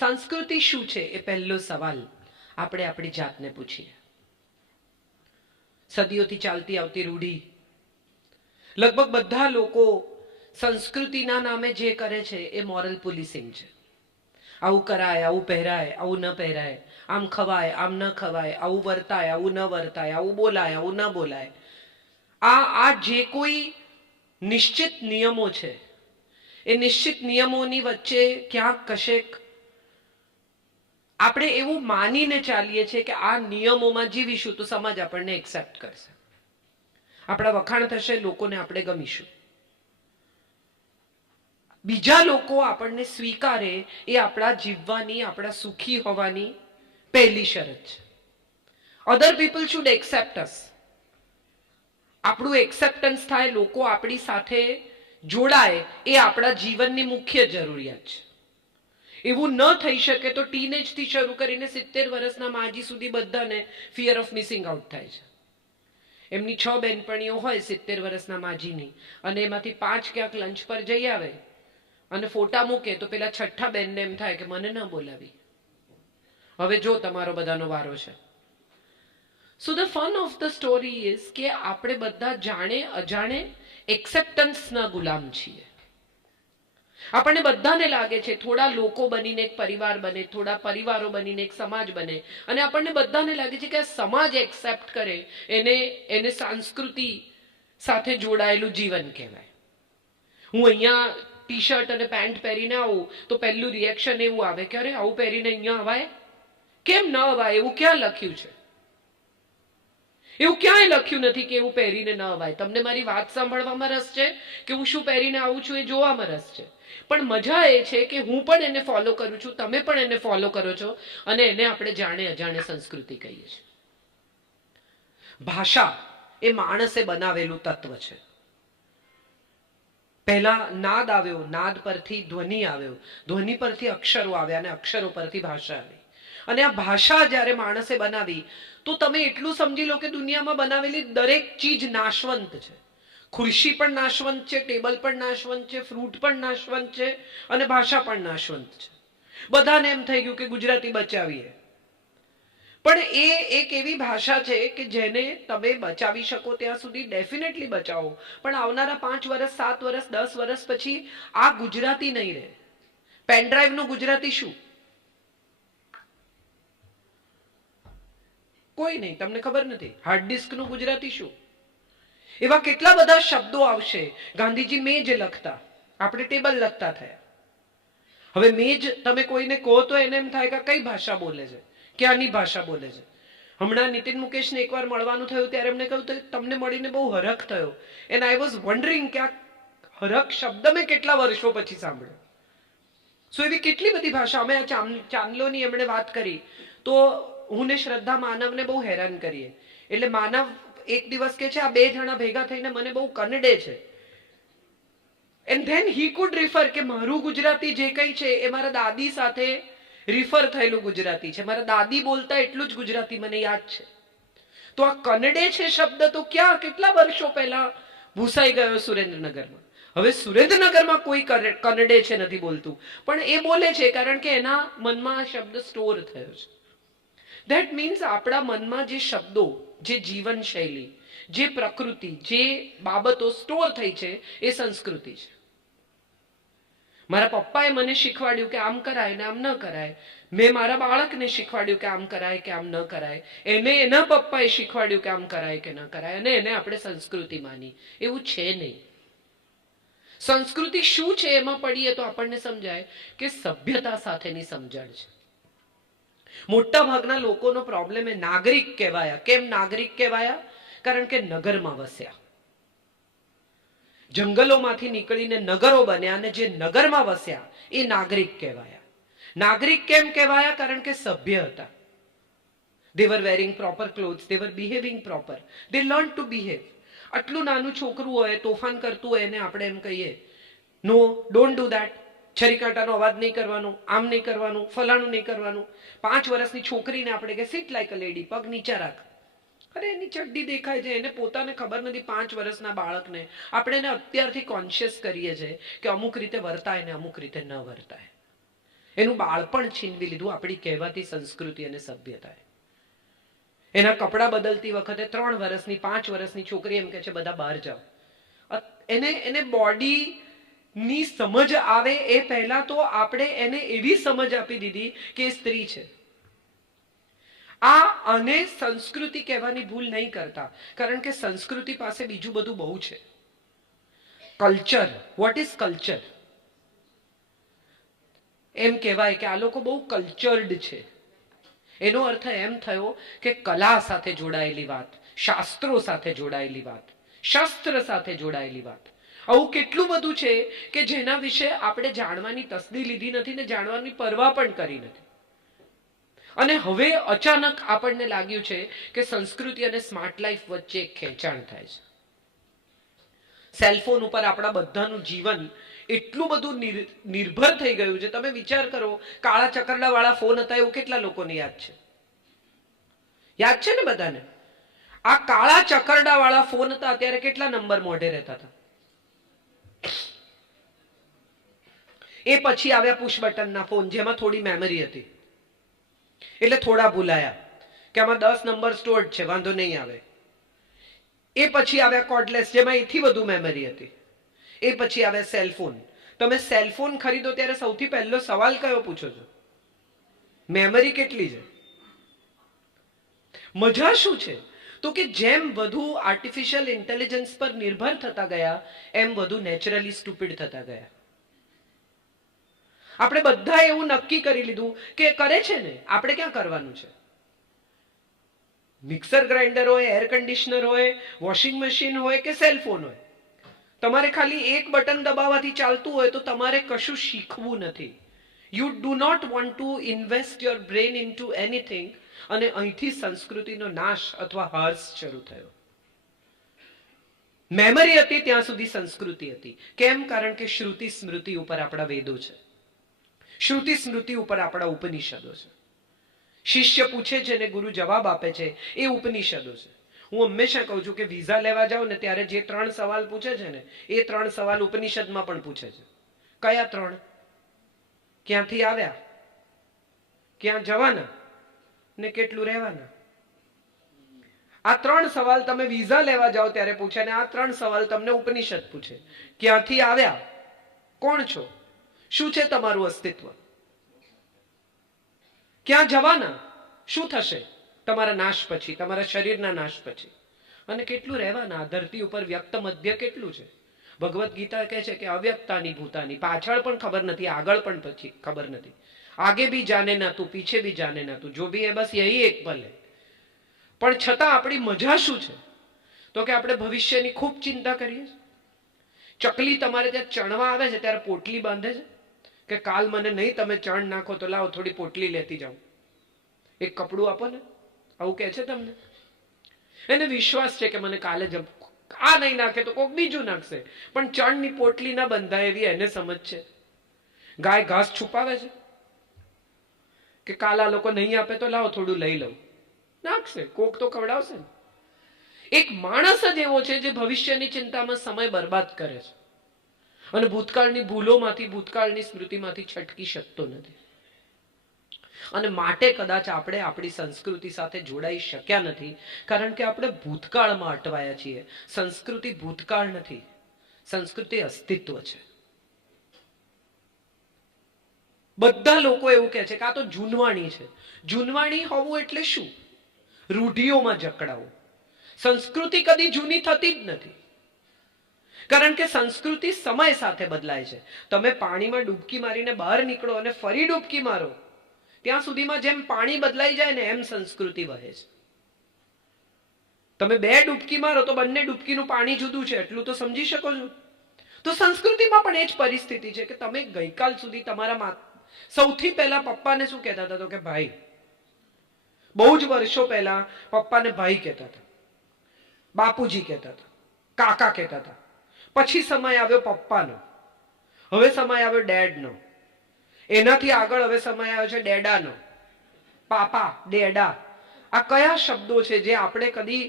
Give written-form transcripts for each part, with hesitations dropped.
સંસ્કૃતિ શું છે એ પહેલો સવાલ આપણે આપણી જાતને પૂછીએ. સદીઓથી ચાલતી આવતી રૂઢિ, લગભગ બધા લોકો સંસ્કૃતિના નામે જે કરે છે એ મોરલ પોલીસિંગ છે. આવું કરાય, આવું પહેરાય, આવું ન પહેરાય, આમ ખવાય, આમ ન ખવાય, આવું વર્તાય, આવું ન વર્તાય, આવું બોલાય, આવું ન બોલાય. આ જે કોઈ નિશ્ચિત નિયમો છે એ નિશ્ચિત નિયમોની વચ્ચે ક્યાંક કશેક આપણે એવું માનીને ચાલીએ છીએ કે આ નિયમોમાં જીવીશું તો સમાજ આપણને એક્સેપ્ટ કરશે, આપણા વખાણ થશે, લોકોને આપણે ગમીશું. બીજા લોકો આપણને સ્વીકારે એ આપણા જીવવાની, આપણા સુખી હોવાની પહેલી શરત છે. અધર પીપલ શુડ એક્સેપ્ટ અસ. આપણું એક્સેપ્ટન્સ થાય, લોકો આપણી સાથે જોડાય, એ આપણા જીવનની મુખ્ય જરૂરિયાત છે. એવું ન થઈ શકે તો ટીનેજથી શરૂ કરીને 70 વર્ષના માજી સુધી બધાને ફિયર ઓફ મિસિંગ આઉટ થાય છે. એમની 6 બહેનપણીઓ હોય 70 વર્ષના માજીની, અને એમાંથી 5 ક્યાંક લંચ પર જઈ આવે અને ફોટા મૂકે તો પેલા છઠ્ઠા બેનને એમ થાય કે મને ન બોલાવી, હવે જો તમારો બધાનો વારો છે. So the fun of the story is કે આપણે બધા જાણે અજાણે એક્સેપ્ટન્સના ગુલામ છીએ. આપણને બધાને લાગે છે થોડા લોકો બનીને એક પરિવાર બને, થોડા પરિવારો બનીને એક સમાજ બને, અને આપણને બધાને લાગે છે કે આ સમાજ એક્સેપ્ટ કરે એને સંસ્કૃતિ સાથે જોડાયેલું જીવન કહેવાય. હું અહીંયા ટી શર્ટ અને પેન્ટ પહેરીને આવું તો પહેલું રિએક્શન એવું આવે કે અરે આવું પહેરીને અહીંયા અવાય? કેમ ન અવાય? એવું ક્યાં લખ્યું છે? એવું ક્યાંય લખ્યું નથી કે એવું પહેરીને ન અવાય. તમને મારી વાત સાંભળવામાં રસ છે કે હું શું પહેરીને આવું છું એ જોવામાં રસ છે? પણ મજા એ છે કે હું પણ એને ફોલો કરું છું, તમે પણ એને ફોલો કરો છો, અને એને આપણે જાણે અજાણે સંસ્કૃતિ કહીએ છીએ. ભાષા એ માણસે બનાવેલું તત્વ છે. પહેલા નાદ આવ્યો, નાદ પરથી ધ્વનિ આવ્યો, ધ્વનિ પરથી અક્ષરો આવ્યા, અને અક્ષરો પરથી ભાષા આવી. અને આ ભાષા જ્યારે માણસે બનાવી તો તમે એટલું સમજી લો કે દુનિયામાં બનાવેલી દરેક ચીજ નાશવંત છે. ખુરશી પણ નાશવંત છે, ટેબલ પણ નાશવંત છે, ફ્રૂટ પણ નાશવંત છે, અને ભાષા પણ નાશવંત છે. બધાને એમ થઈ ગયું કે ગુજરાતી બચાવીએ, પણ એ એક એવી ભાષા છે કે જેને તમે બચાવી શકો ત્યાં સુધી ડેફિનેટલી બચાવો, પણ આવનારા 5 વર્ષ, 7 વર્ષ, 10 વર્ષ પછી આ ગુજરાતી નહીં રહે. પેનડ્રાઈવનું ગુજરાતી શું? કોઈ નહીં, તમને ખબર નથી. હાર્ડ ડિસ્કનું ગુજરાતી શું? એવા કેટલા બધા શબ્દો આવશે. ગાંધીજી મેજ લખતા, આપણે ટેબલ લખતા થયા. હવે મેજ તમે કોઈને કહો તો એને એમ થાય કે કઈ ભાષા બોલે છે, ક્યાંની ભાષા બોલે છે. હમણાં નીતિન મુકેશને એકવાર મળવાનું થયું ત્યારે એમને કહ્યું તમને મળીને બહુ હરખ થયો, એન્ડ આઈ વોઝ વન્ડરિંગ કે આ હરખ શબ્દ મેં કેટલા વર્ષો પછી સાંભળ્યો. સો એવી કેટલી બધી ભાષા. અમે આ ચાંદલોની એમણે વાત કરી તો હું ને શ્રદ્ધા માનવને બહુ હેરાન કરીએ, એટલે માનવ એક દિવસ કે છે આ 2 જણા ભેગા થઈને મને બહુ કનડે છે. And then he could refer કે મારું ગુજરાતી જે કંઈ છે એ મારા દાદી સાથે રિફર થયેલું ગુજરાતી છે. મારા દાદી બોલતા એટલું જ ગુજરાતી મને યાદ છે. તો આ કનડે છે શબ્દ તો ક્યાં કેટલા વર્ષો પહેલા ભૂસાઈ ગયો સુરેન્દ્રનગરમાં. હવે સુરેન્દ્રનગરમાં કોઈ કનડે છે નથી બોલતું, પણ એ બોલે છે કારણ કે એના મનમાં આ શબ્દ સ્ટોર થયો છે. ધેટ મીન્સ આપણા મનમાં જે શબ્દો, જે જીવનશૈલી, જે પ્રકૃતિ, જે બાબતો સ્ટોર થઈ છે એ સંસ્કૃતિ છે. મારા પપ્પાએ મને શીખવાડ્યું કે આમ કરાય ને આમ ન કરાય. મેં મારા બાળકને શીખવાડ્યું કે આમ કરાય કે આમ ન કરાય. એને એના પપ્પાએ શીખવાડ્યું કે આમ કરાય કે ન કરાય, અને એને આપણે સંસ્કૃતિ માની. એવું છે નહીં. સંસ્કૃતિ શું છે એમાં પડીએ તો આપણને સમજાય કે સભ્યતા સાથેની સમજણ છે. મોટા ભાગના લોકોનો પ્રોબ્લેમ એ નાગરિક કહેવાયા. કેમ નાગરિક કહેવાયા? કારણ કે નગરમાં વસ્યા, જંગલોમાંથી નીકળીને નગરો બન્યા, અને જે નગરમાં વસ્યા એ નાગરિક કહેવાયા. નાગરિક કેમ કહેવાયા? કારણ કે સભ્ય હતા. they were wearing proper clothes, they were behaving proper, they learned to behave. આટલું નાનું છોકરું હોય, તોફાન કરતું હોય, એને આપણે એમ કહીએ નો, ડોન્ટ ડુ ધેટ, છરીકાંટાનો અવાજ નહીં કરવાનો, આમ નહીં કરવાનું, ફલાણું નહીં કરવાનું. 5 વર્ષની છોકરીને આપણે કે સિટ લાઈક અ લેડી, પગ નીચા રાખ. અરે એની ચડ્ડી દેખાય છે, એને પોતાને ખબર નથી. 5 વર્ષના બાળકને આપણે એને અત્યારથી કોન્શિયસ કરીએ છીએ કે અમુક રીતે વર્તાય ને અમુક રીતે ન વર્તાય. એનું બાળપણ છીનવી લીધું આપણી કહેવાતી સંસ્કૃતિ અને સભ્યતાએ. એના કપડાં બદલતી વખતે 3 વર્ષની 5 વર્ષની છોકરી એમ કે છે બધા બહાર જાઓ. એને બોડીની સમજ આવે એ પહેલા તો આપણે એને એવી સમજ આપી દીધી કે એ સ્ત્રી છે. આને સંસ્કૃતિ કહેવાની ભૂલ નહીં કરતા, કારણ કે સંસ્કૃતિ પાસે બીજું બધું બહુ છે. કલ્ચર. What is culture? એમ કહેવાય કે આ લોકો બહુ કલ્ચર્ડ છે. એનો અર્થ એમ થયો કે કલા સાથે જોડાયેલી વાત, શાસ્ત્રો સાથે જોડાયેલી વાત, શસ્ત્ર સાથે જોડાયેલી વાત. આવું કેટલું બધું છે કે જેના વિશે આપણે જાણવાની તસ્દી લીધી નથી ને જાણવાની પરવા પણ કરી નથી. અને હવે અચાનક આપણને લાગ્યું છે કે સંસ્કૃતિ અને સ્માર્ટ લાઈફ વચ્ચે ખેંચાણ થાય છે. સેલફોન ઉપર આપણા બધાનું જીવન એટલું બધું નિર્ભર થઈ ગયું છે. તમે વિચાર કરો, કાળા ચકરડા વાળા ફોન હતા એવું કેટલા લોકોને યાદ છે? યાદ છે ને બધાને? આ કાળા ચકરડા વાળા ફોન હતા, અત્યારે કેટલા નંબર મોઢે રહેતા હતા. એ પછી આવ્યા પુશ બટનના ફોન, જેમાં થોડી મેમરી હતી, એટલે થોડા ભૂલાયા કે આમાં 10 નંબર સ્ટોર્ડ છે, વાંધો નહીં આવે. એ પછી આવ્યા કોર્ડલેસ, જેમાં એથી વધુ મેમરી હતી. એ પછી આવ્યા સેલફોન. તમે સેલફોન ખરીદો ત્યારે સૌથી પહેલો સવાલ કયો પૂછો છો? મેમરી કેટલી છે? મજા શું છે? તો કે જેમ વધુ આર્ટિફિશિયલ ઇન્ટેલિજન્સ પર નિર્ભર થતા ગયા એમ વધુ નેચરલી સ્ટુપિડ થતા ગયા. આપણે બધા એવું નક્કી કરી લીધું કે કરે છે ને, આપણે ક્યાં કરવાનું છે? મિક્સર ગ્રાઇન્ડર હોય, એર કન્ડિશનર હોય, વોશિંગ મશીન હોય કે સેલફોન હોય, તમારે ખાલી એક બટન દબાવવાથી ચાલતું હોય તો તમારે કશું શીખવું નથી. You do not want to invest your brain into anything. અને અહીંથી સંસ્કૃતિનો નાશ અથવા હર્ષ શરૂ થયો. મેમરી હતી ત્યાં સુધી સંસ્કૃતિ હતી. કેમ? કારણ કે શ્રુતિ સ્મૃતિ ઉપર આપણા વેદો છે, શ્રુતિ સ્મૃતિ ઉપર આપણા ઉપનિષદો છે. શિષ્ય પૂછે છે ને ગુરુ જવાબ આપે છે, એ ઉપનિષદો છે. હું હંમેશા કહું છું કે વિઝા લેવા જાઓ ને ત્યારે જે 3 સવાલ પૂછે છે ને, એ 3 સવાલ ઉપનિષદમાં પણ પૂછે છે. કયા 3? ક્યાંથી આવ્યા, ક્યાં જવાના ને કેટલું રહેવાના. આ 3 સવાલ તમે વિઝા લેવા જાઓ ત્યારે પૂછે, ને આ 3 સવાલ તમને ઉપનિષદ પૂછે. ક્યાંથી આવ્યા, કોણ છો, શું છે તમારું અસ્તિત્વ, ક્યાં જવાના, શું થશે તમારા નાશ પછી, તમારા શરીરના નાશ પછી, અને કેટલું રહેવાના. ધરતી ઉપર વ્યક્ત મધ્ય કેટલું છે? ભગવદ્ ગીતા કહે છે કે અવ્યક્તાની ભૂતાની, પાછળ પણ ખબર નથી, આગળ પણ પછી ખબર નથી. આગે ભી જાને ના તું, પીછે ભી જાને ના તું, જો ભી હે બસ યહી એક પલ હે. પણ છતાં આપણી મજા શું છે? તો કે આપણે ભવિષ્યની ખૂબ ચિંતા કરીએ. ચકલી તમારે ત્યાં ચણવા આવે છે ત્યારે પોટલી બાંધે છે કે કાલ મને નહીં તમે ચણ નાખો તો લાવો થોડી પોટલી લેતી જાઓ, એક કપડું આપો ને, આવું કહે છે તમને? એને વિશ્વાસ છે કે મને કાલે જ આ નહીં નાખે તો કોઈક બીજું નાખશે, પણ ચણની પોટલી ના બંધાય એવી એને સમજ છે. ગાય ઘાસ છુપાવે છે કે કાલ આ લોકો નહીં આપે તો લાવો થોડું લઈ લઉં, નાખશે, કોક તો ખવડાવશે ને. એક માણસ જ એવો છે જે ભવિષ્યની ચિંતામાં સમય બરબાદ કરે છે અને ભૂતકાળની ભૂલોમાંથી, ભૂતકાળની સ્મૃતિમાંથી છટકી શકતો નથી. અને માટે કદાચ આપણે આપણી સંસ્કૃતિ સાથે જોડાઈ શક્યા નથી, કારણ કે આપણે ભૂતકાળમાં અટવાયા છીએ. સંસ્કૃતિ ભૂતકાળ નથી, સંસ્કૃતિ અસ્તિત્વ છે. બધા લોકો એવું કહે છે કે આ તો જૂનવાણી છે. જૂનવાણી હોવું એટલે શું? રૂઢિઓમાં જકડાવું. સંસ્કૃતિ કદી જૂની થતી જ નથી, કારણ કે સંસ્કૃતિ સમય સાથે બદલાય છે. તમે પાણીમાં ડૂબકી મારીને બહાર નીકળો અને ફરી ડૂબકી મારો, ત્યાં સુધીમાં જેમ પાણી બદલાઈ જાય ને એમ સંસ્કૃતિ વહે છે. તમે 2 ડૂબકી મારો તો બંને ડૂબકીનું પાણી જુદું છે, એટલું તો સમજી શકો છો. તો સંસ્કૃતિમાં પણ એ જ પરિસ્થિતિ છે કે તમે ગઈકાલ સુધી તમારા સૌથી પહેલા પપ્પાને શું કહેતા હતા? તો કે ભાઈ. બહુ જ વર્ષો પહેલા પપ્પાને ભાઈ કહેતા હતા, બાપુજી કહેતા હતા, કાકા કહેતા હતા. પછી સમય આવ્યો પપ્પાનો, હવે સમય આવ્યો ડેડનો, એનાથી આગળ હવે સમય આવ્યો છે ડેડાનો. પાપા, ડેડા, આ કયા શબ્દો છે જે આપણે કદી,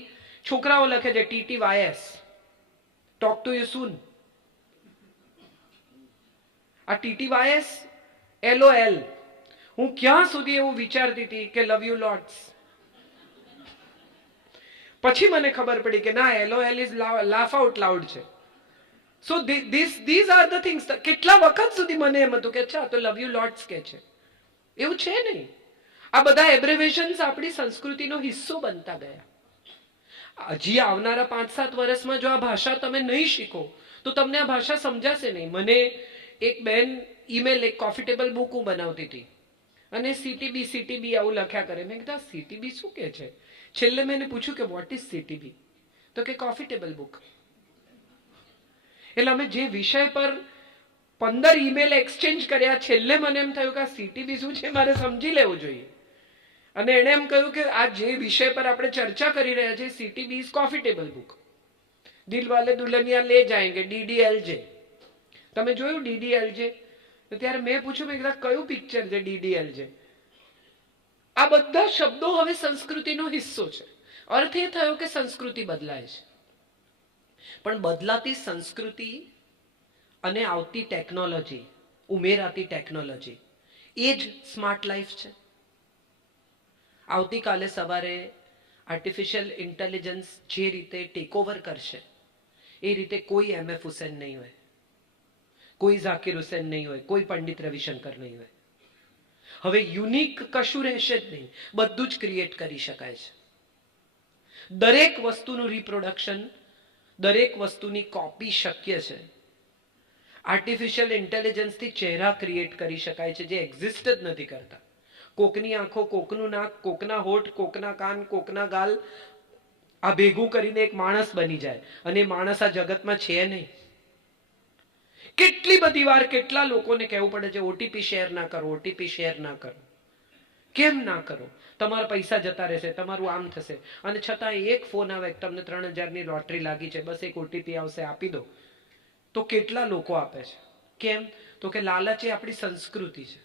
છોકરાઓ લખે છે TTYS, ટોક ટુ યુ સૂન. આ TTYS LOL. હું ક્યાં સુધી એવું વિચારતી હતી કે લવ યુ લોટ્સ. પછી મને ખબર પડી કે ના, LOL is laugh out loud છે. So these are the things. કેટલા વખત સુધી મને એમ હતું કે અચ્છા તો લવ યુ લોટ્સ કે છે. એવું છે નહીં. આ બધા એબ્રેવેશન્સ આપણી સંસ્કૃતિનો હિસ્સો બનતા ગયા. હજી આવનારા 5-7 વર્ષમાં જો આ ભાષા તમે નહીં શીખો તો તમને આ ભાષા સમજાશે નહીં. મને એક બેન ઈમેલ, એક કોફી ટેબલ બુક હું બનાવતી હતી અને CTB આવું લખ્યા કરે. મેં કીધું CTB શું કે છે? છેલ્લે મેં પૂછ્યું કે વોટ ઇઝ CTB? તો કે કોફી ટેબલ બુક. એટલે અમે જે વિષય પર 15 ઈમેલ એક્સચેન્જ કર્યા, છેલ્લે મને એમ થયું કે આ CTB શું છે, મારે સમજી લેવું જોઈએ. અને એણે એમ કહ્યું કે આ જે વિષય પર આપણે ચર્ચા કરી રહ્યા છીએ, CTB is coffee table book. દિલ વાલે દુલ્હનિયા લે જાયેંગે, DDLJ. તમે જોયું DDLJ? તો ત્યારે મેં પૂછ્યું, મેં કીધું કયું પિક્ચર છે DDLJ? આ બધા શબ્દો હવે સંસ્કૃતિનો હિસ્સો છે. અર્થ એ થયો કે સંસ્કૃતિ બદલાય છે. પણ બદલાતી સંસ્કૃતિ અને આવતી ટેકનોલોજી, ઉમેરાતી ટેકનોલોજી, એ જ સ્માર્ટ લાઈફ છે. આવતીકાલે સવારે આર્ટિફિશિયલ ઇન્ટેલિજન્સ જે રીતે ટેક ઓવર કરશે, એ રીતે કોઈ MF હુસેન નહીં હોય, કોઈ ઝાકિર હુસેન નહીં હોય, કોઈ પંડિત રવિશંકર નહીં હોય. હવે યુનિક કશું રહેશે જ નહીં, બધું જ ક્રિએટ કરી શકાય છે. દરેક વસ્તુનું રિપ્રોડક્શન, દરેક વસ્તુની કોપી શક્ય છે. આર્ટિફિશિયલ ઇન્ટેલિજન્સથી ચહેરા ક્રિએટ કરી શકાય છે જે એક્ઝિસ્ટ જ નથી કરતા. કોકની આંખો, કોકનું નાક, કોકના હોઠ, કોકના કાન, કોકના ગાલ, આ ભેગું કરીને એક માણસ બની જાય અને માણસ આ જગતમાં છે નહીં. કેટલી બધી વાર કેટલા લોકોને કહેવું પડે છે OTP શેર ના કરો, OTP શેર ના કરો. કેમ ના કરો? તમારા પૈસા જતા રહેશે, તમારું આમ થશે. અને છતાં એક ફોન આવે, તમને 3000ની લોટરી લાગી છે, બસ એક OTP આવશે, આપી દો. તો કેટલા લોકો આપે છે? કેમ? તો કે લાલચ એ આપણી સંસ્કૃતિ છે.